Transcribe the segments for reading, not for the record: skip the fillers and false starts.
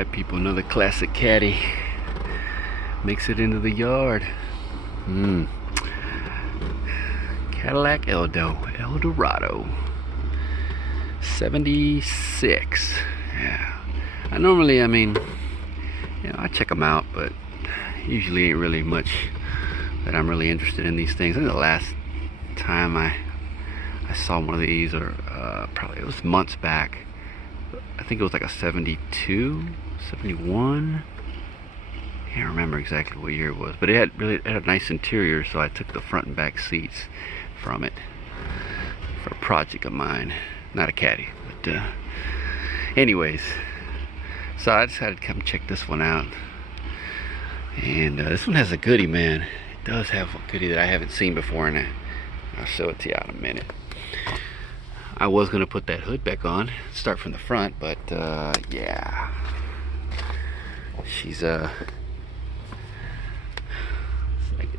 Alright people, another classic Caddy makes it into the yard. Cadillac Eldorado 76. Yeah, I mean, you know, I check them out, but usually ain't really much that I'm really interested in these things. I think the last time I saw one of these, or probably it was months back. I think it was like a 72, 71. I can't remember exactly what year it was, but it had a nice interior, so I took the front and back seats from it for a project of mine. Not a Caddy, but anyways, so I decided to come check this one out. And this one has a goodie, man. It does have a goodie that I haven't seen before, and I'll show it to you in a minute. I was gonna put that hood back on, start from the front, but yeah, she's like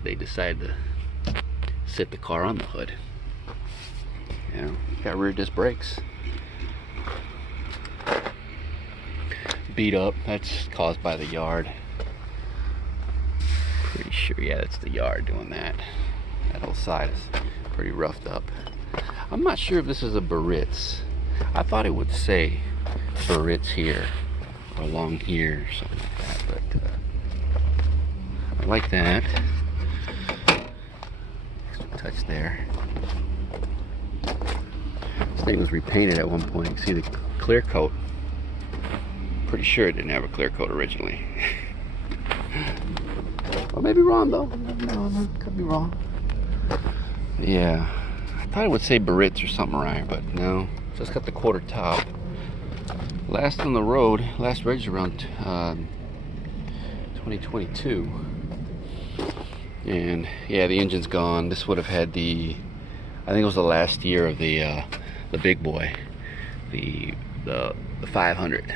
they decided to set the car on the hood. You know, got rear disc brakes, beat up. That's caused by the yard. Pretty sure, yeah, that's the yard doing that. That whole side is pretty roughed up. I'm not sure if this is a Barrett's. I thought it would say Barrett's here or along here or something like that, but I like that. Extra touch there. This thing was repainted at one point. You can see the clear coat. Pretty sure it didn't have a clear coat originally. Well, maybe wrong though. No, could be wrong. Yeah. I thought it would say Barrett's or something around here, but no. So it's got the quarter top. Last on the road, last registered around 2022. And yeah, the engine's gone. This would have had the, I think it was the last year of the big boy, the 500,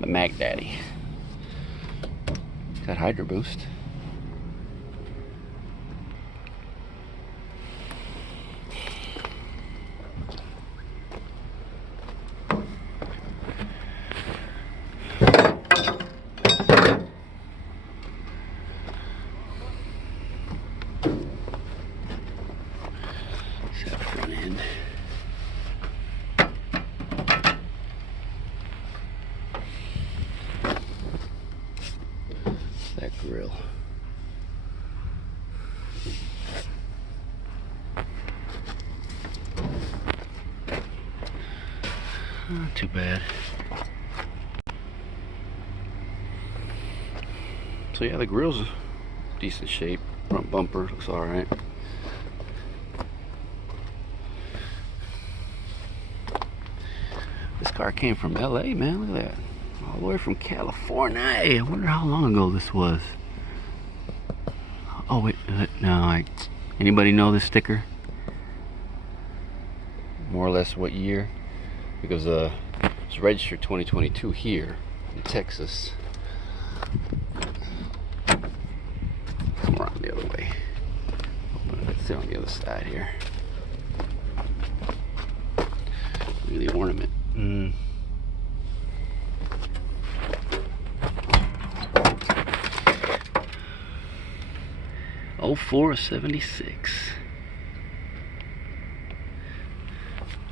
the Mag Daddy. Got Hydro Boost. Front end. That grill. Not too bad. So yeah, the grill's decent shape. Front bumper looks alright. This car came from LA, man. Look at that. All the way from California. I wonder how long ago this was. Oh wait, no. Anybody know this sticker? More or less what year? Because it's registered 2022 here in Texas. Come around the other way. Let's sit on the other side here. Look at the ornament. 0476.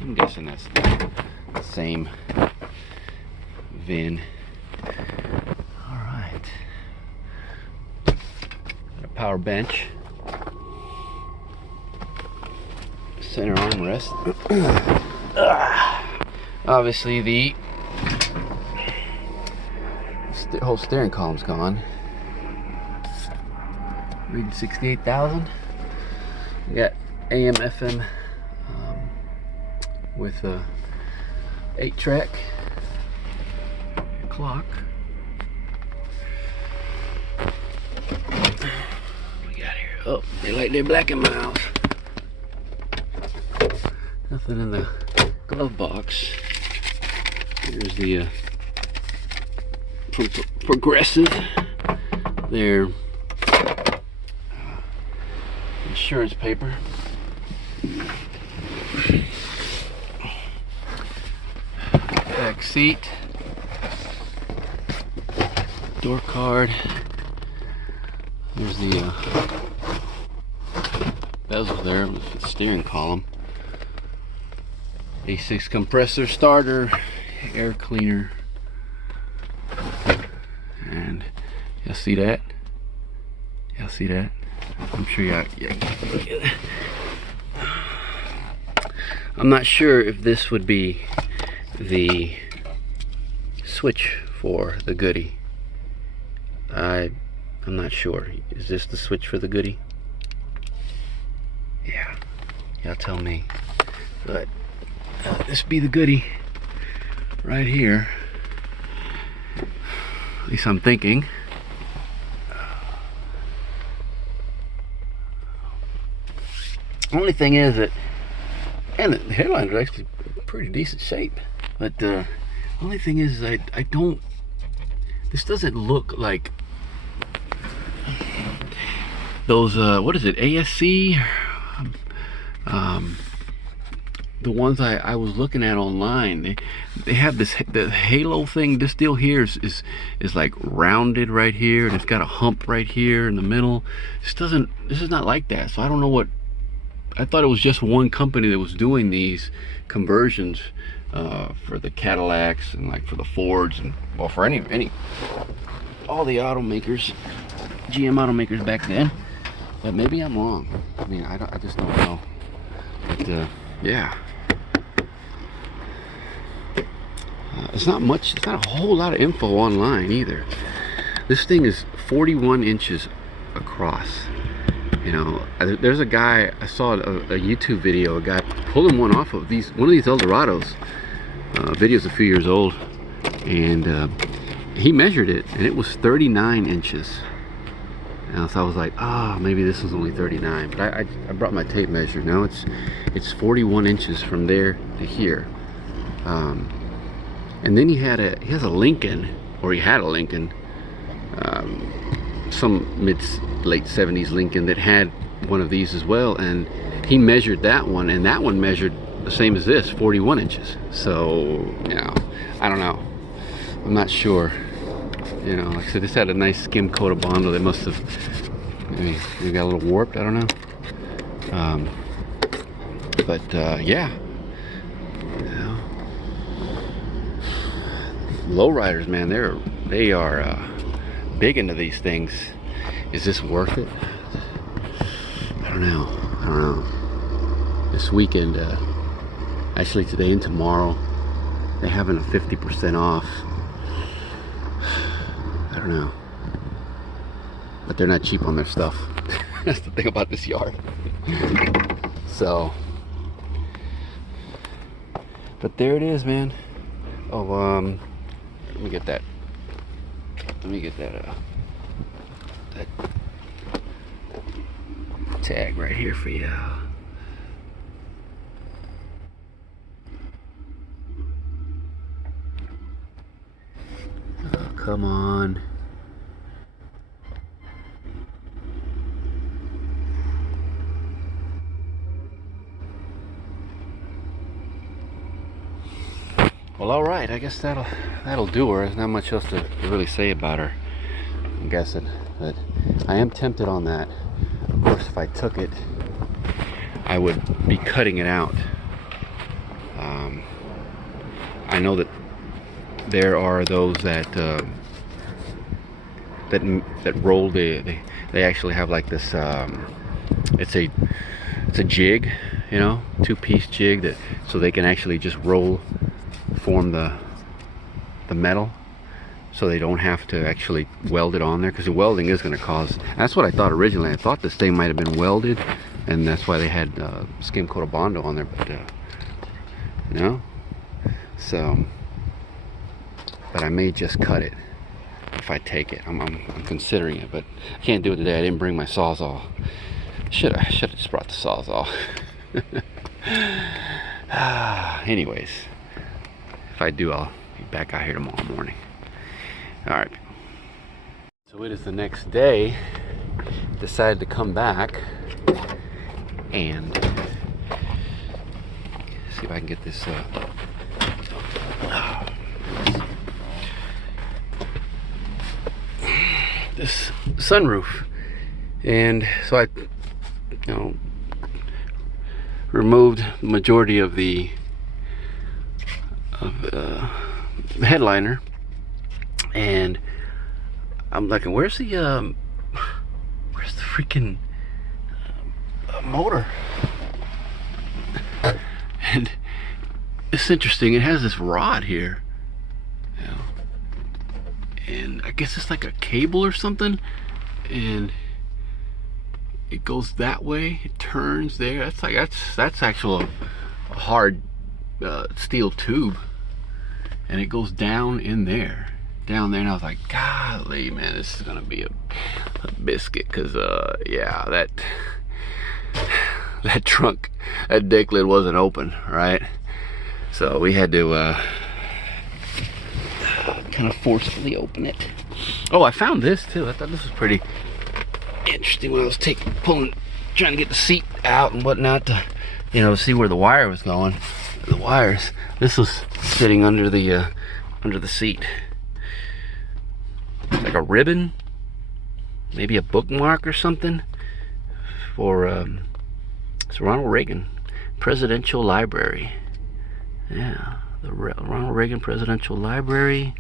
I'm guessing that's the same VIN. Alright. Got a power bench. Center armrest. Obviously the whole steering column's gone. Reading 68,000. We got AM FM with a 8-track clock. What we got here? Oh, they like their black in my house. Nothing in the glove box. Here's the Progressive. Their insurance paper. Back seat. store card. There's the bezel there with the steering column. A6 compressor starter, air cleaner, and y'all see that? Y'all see that? I'm sure y'all. Yeah. I'm not sure if this would be the switch for the goodie. I'm not sure. Is this the switch for the goodie? Yeah, y'all tell me. But this be the goodie right here. At least I'm thinking. Only thing is that, and the headlines are actually pretty decent shape, but only thing is I don't, this doesn't look like those what is it, ASC, the ones I was looking at online. They have this, the halo thing. This deal here is like rounded right here, and it's got a hump right here in the middle. This is not like that. So I don't know what, I thought it was just one company that was doing these conversions for the Cadillacs and like for the Fords, and well, for any all the automakers, GM automakers back then. But maybe I'm wrong. I mean, I just don't know. But yeah, it's not much. It's not a whole lot of info online either. This thing is 41 inches across. You know, there's a guy, I saw a YouTube video, a guy pulling one off of one of these Eldorados. Video's a few years old, and he measured it, and it was 39 inches. And so I was like, maybe this was only 39. But I brought my tape measure. Now it's 41 inches from there to here. And then he has a Lincoln, or he had a Lincoln, some late 70s Lincoln that had one of these as well, and he measured that one, and that one measured the same as this, 41 inches. So, you know, I don't know. I'm not sure. You know, like I said, this had a nice skim coat of Bondo. They must have maybe got a little warped. I don't know. But yeah. You know, lowriders, man, they are big into these things. Is this worth it? I don't know. This weekend, actually today and tomorrow, they're having a 50% off. I don't know. But they're not cheap on their stuff. That's the thing about this yard. So, but there it is, man. Oh, let me get that. That tag right here for you. Oh, come on. Well, all right. I guess that'll do her. There's not much else to really say about her, I'm guessing. But I am tempted on that. Of course, if I took it, I would be cutting it out. I know that there are those that roll. They actually have like this. It's a jig, you know, 2-piece jig that so they can actually just form the metal, so they don't have to actually weld it on there, because the welding is going to cause. That's what I thought originally. I thought this thing might have been welded, and that's why they had skim coat of Bondo on there, but no. So, but I may just cut it if I take it. I'm considering it, but I can't do it today. I didn't bring my Sawzall. I should have just brought the Sawzall. Anyways, if I do, I'll be back out here tomorrow morning. All right. So it is the next day. Decided to come back and see if I can get this. this sunroof, and so I, removed the majority of the headliner, and I'm like, where's the freaking motor? And it's interesting, it has this rod here, and I guess it's like a cable or something, and it goes that way, it turns there. That's actual a hard steel tube, and it goes down in there, and I was like, golly, man, this is gonna be a biscuit, because yeah, that trunk, that deck lid wasn't open, right? So we had to kind of forcefully open it. Oh, I found this too. I thought this was pretty interesting when I was trying to get the seat out and whatnot to, see where the wire was going. The wires. This was sitting under the seat. It's like a ribbon, maybe a bookmark or something for it's Ronald Reagan Presidential Library. Yeah, the Ronald Reagan Presidential Library.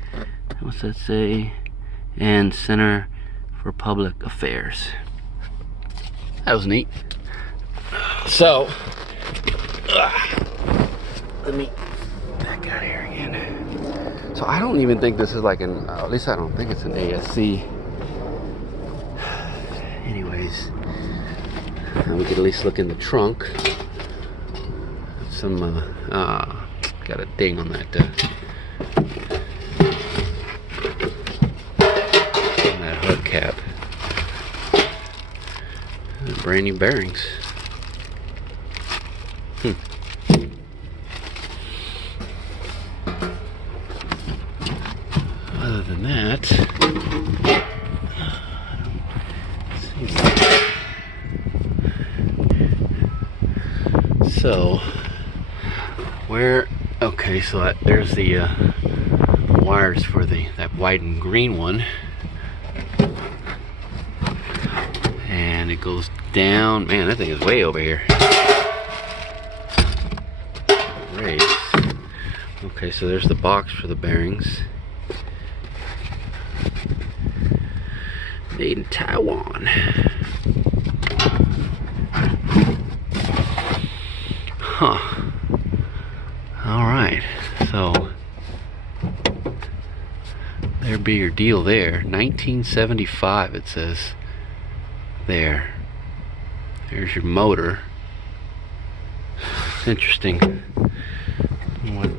What's that say? And Center for Public Affairs. That was neat. So, let me back out here again. So I don't even think this is like an, at least I don't think it's an ASC. Anyways, we could at least look in the trunk. Some, got a ding on that, hubcap. Brand new bearings. Other than that, so okay, so there's the wires for that white and green one, and it goes down. Man, that thing is way over here. Great. Okay, so there's the box for the bearings. Made in Taiwan. Huh. Alright, so there'd be your deal there. 1975 it says there. There's your motor. It's interesting.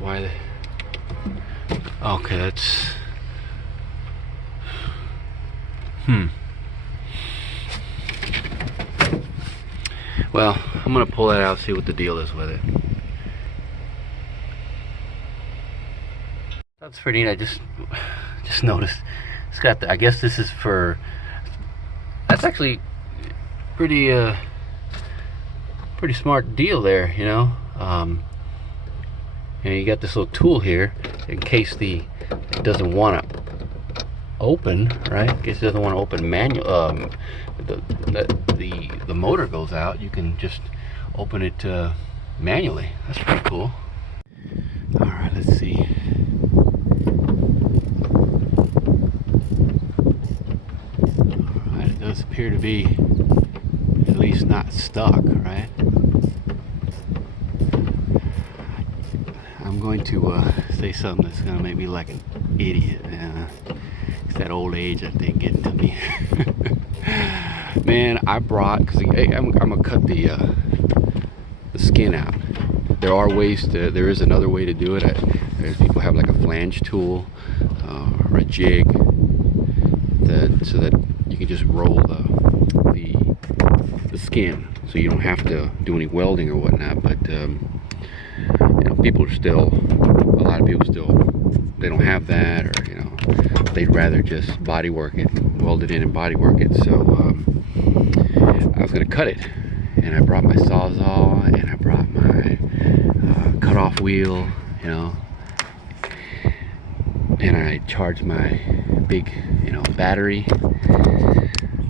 Why okay, that's well, I'm gonna pull that out, see what the deal is with it. That's pretty neat. I just noticed it's got I guess this is for, that's actually pretty smart deal there, you got this little tool here in case it doesn't want to open, right? In case it doesn't want to open manual, the motor goes out, you can just open it manually. That's pretty cool. All right, let's see. All right, it does appear to be at least not stuck, right? I'm going to say something that's going to make me like an idiot. It's that old age, I think, getting to me. Man, I brought, because I'm going to cut the skin out. There are ways to, there is another way to do it. People have like a flange tool or a jig so that you can just roll the skin, so you don't have to do any welding or whatnot. But people are still, a lot of people still, they don't have that, or they'd rather just body work it, weld it in and body work it. So I was gonna cut it, and I brought my Sawzall, and I brought my cut-off wheel, and I charged my big, battery.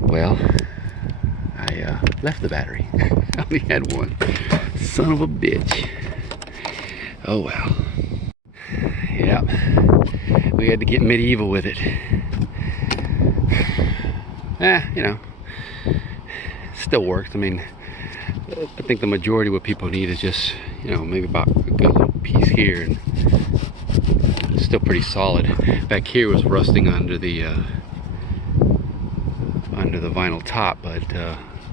Well, I left the battery. I only had one. Son of a bitch. Oh well. Yeah, we had to get medieval with it. Still works. I mean, I think the majority of what people need is just, maybe about a good little piece here, and it's still pretty solid. Back here was rusting under the vinyl top, but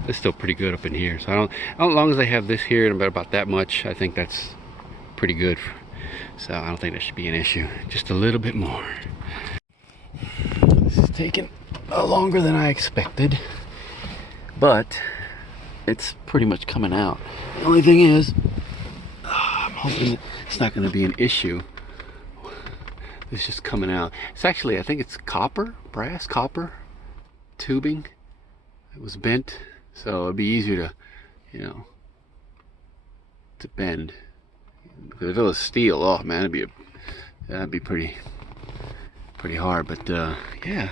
it's still pretty good up in here. So as long as they have this here and about that much, I think that's pretty good. So I don't think that should be an issue. Just a little bit more. This is taking longer than I expected, but it's pretty much coming out. The only thing is, I'm hoping that it's not going to be an issue. It's just coming out. It's actually, I think it's brass copper tubing. It was bent, so it'd be easier to, to bend. Because if it was steel, oh man, that'd be pretty hard. But yeah,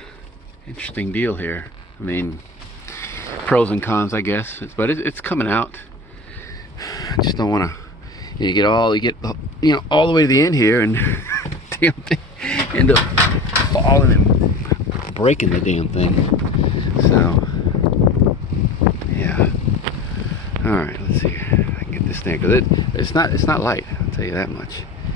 interesting deal here. I mean, pros and cons, I guess. But it's coming out. I just don't want to, get all the way to the end here, and damn thing end up falling and breaking the damn thing. So yeah. All right, let's see if I can get this thing, because it's not light. I'll tell you that much.